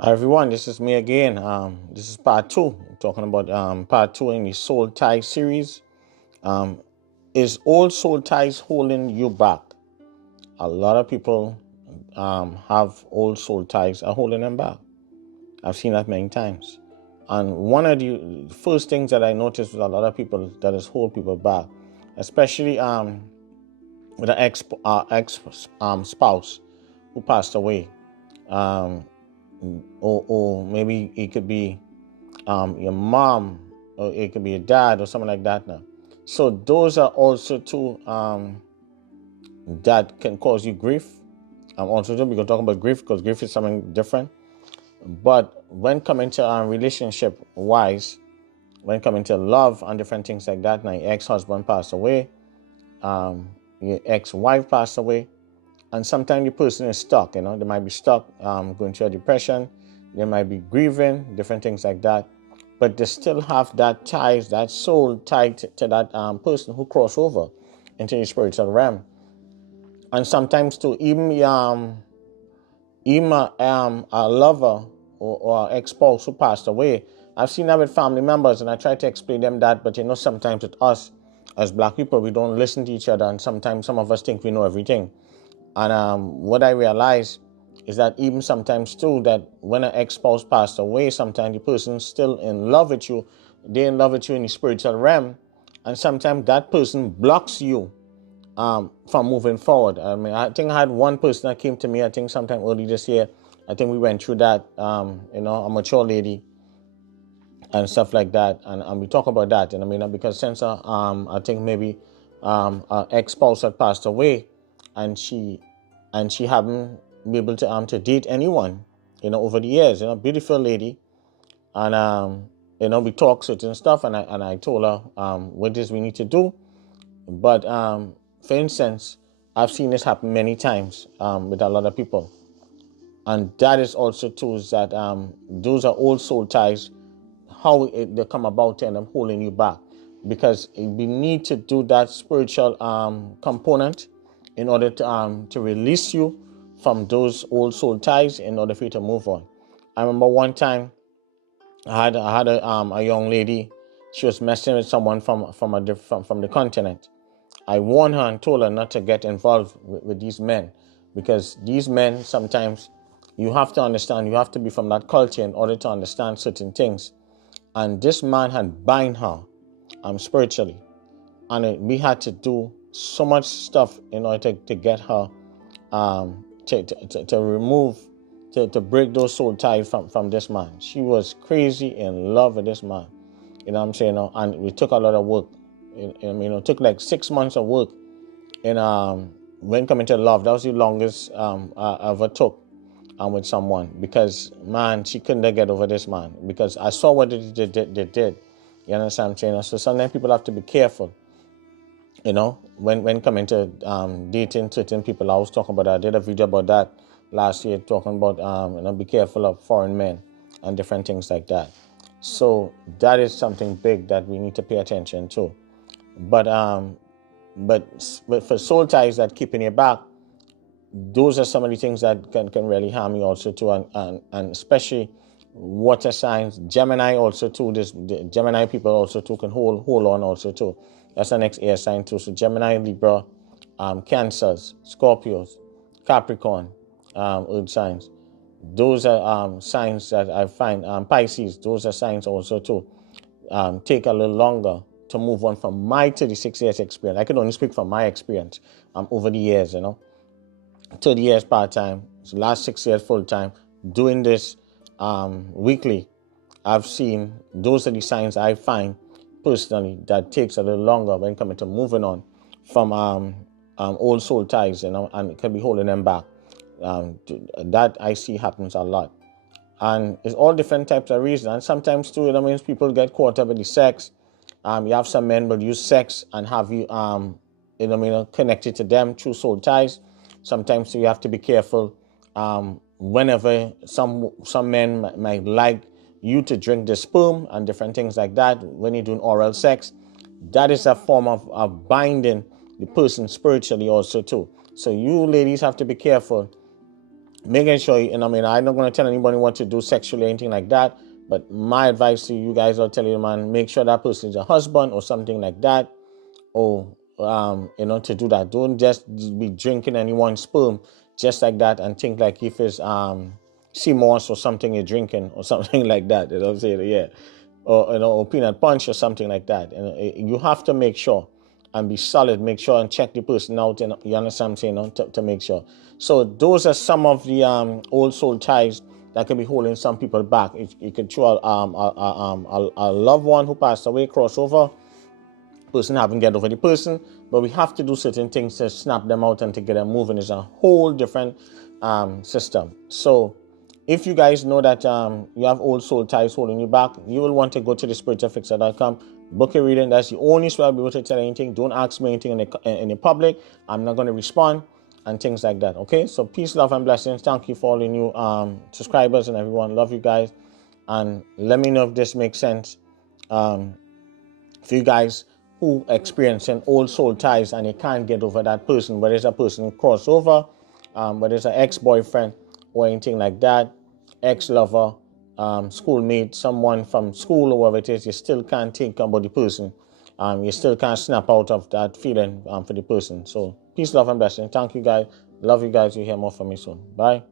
Hi everyone, this is me again. This is part two. I'm talking about part two in the soul ties series. Um, is old soul ties holding you back? A lot of people have old soul ties are holding them back. I've seen that many times. And one of the first things that I noticed with a lot of people that is hold people back, especially with an ex spouse who passed away, um, or maybe it could be your mom, or it could be your dad, or something like that. Now, so those are also two that can cause you grief. Also, we can talk about grief because grief is something different. But when coming to relationship wise, when coming to love and different things like that, now your ex-husband passed away, your ex-wife passed away, and sometimes the person is stuck. They might be stuck, going through a depression. They might be grieving, different things like that. But they still have that ties, that soul tied to that person who crossed over into the spiritual realm. And sometimes too, even a lover or ex-spouse who passed away. I've seen that with family members, and I try to explain them that. But sometimes with us as Black people, we don't listen to each other, and sometimes some of us think we know everything. And what I realize is that even sometimes too, that when an ex-spouse passed away, sometimes the person's still in love with you. They're in love with you in the spiritual realm. And sometimes that person blocks you from moving forward. I mean, I think I had one person that came to me, I think sometime early this year. I think we went through that, a mature lady and stuff like that. And we talk about that. And I mean, because since I think maybe her ex-spouse had passed away, and she hadn't been able to date anyone, over the years. Beautiful lady, and we talked certain stuff, and I told her what it is we need to do. But for instance, I've seen this happen many times with a lot of people, and that is also too is that those are old soul ties, how they come about and I'm holding you back, because we need to do that spiritual component in order to release you from those old soul ties in order for you to move on. I remember one time I had a young lady. She was messing with someone from the continent. I warned her and told her not to get involved with these men, because these men sometimes, you have to understand, you have to be from that culture in order to understand certain things. And this man had bind her spiritually, and we had to do so much stuff in order to get her to remove, to break those soul ties from this man. She was crazy in love with this man. You know what I'm saying? And we took a lot of work. It took like 6 months of work. And when coming to love, that was the longest I ever took with someone, because man, she couldn't get over this man, because I saw what they did. You understand what I'm saying? So sometimes people have to be careful, when coming to dating certain people. I was talking about that. I did a video about that last year, talking about be careful of foreign men and different things like that. So that is something big that we need to pay attention to. But for soul ties that keeping you back, those are some of the things that can really harm you also too, and especially water signs. Gemini also too. The Gemini people also too can hold on also too. That's the next air sign too. So Gemini, Libra, Cancers, Scorpios, Capricorn, earth signs. Those are signs that I find. Pisces, those are signs also too. Take a little longer to move on from my 36 years experience. I can only speak from my experience over the years, 30 years part-time, so last 6 years full-time, doing this weekly. I've seen those are the signs I find personally that takes a little longer when coming to moving on from old soul ties, and it can be holding them back. That I see happens a lot. And it's all different types of reasons. And sometimes too, means people get caught up in the sex. You have some men will use sex and have you, connected to them through soul ties. Sometimes you have to be careful. Whenever some men might like you to drink the sperm and different things like that when you're doing oral sex, that is a form of binding the person spiritually also too. So you ladies have to be careful making sure, and I mean, I'm not going to tell anybody what to do sexually or anything like that, but my advice to you guys, I'll tell you, man, make sure that person is a husband or something like that, or, to do that. Don't just be drinking anyone's sperm just like that and think like if it's, sea moss or something you're drinking or something like that, yeah, or peanut punch or something like that. And you have to make sure and be solid, make sure and check the person out, and you understand what I'm saying, to make sure. So those are some of the old soul ties that can be holding some people back. It could show a loved one who passed away, crossover, person haven't get over the person, but we have to do certain things to snap them out and to get them moving. It's a whole different system. So if you guys know that you have old soul ties holding you back, you will want to go to thespiritualfixer.com, book a reading. That's the only way I'll be able to tell anything. Don't ask me anything in the public. I'm not going to respond and things like that. Okay, so peace, love, and blessings. Thank you for all the new subscribers and everyone. Love you guys, and let me know if this makes sense for you guys who experiencing old soul ties and you can't get over that person, whether it's a person crossover, whether it's an ex-boyfriend or anything like that, ex-lover, schoolmate, someone from school or whatever it is, you still can't think about the person. You still can't snap out of that feeling for the person. So peace, love, and blessing. Thank you guys. Love you guys. You hear more from me soon. Bye.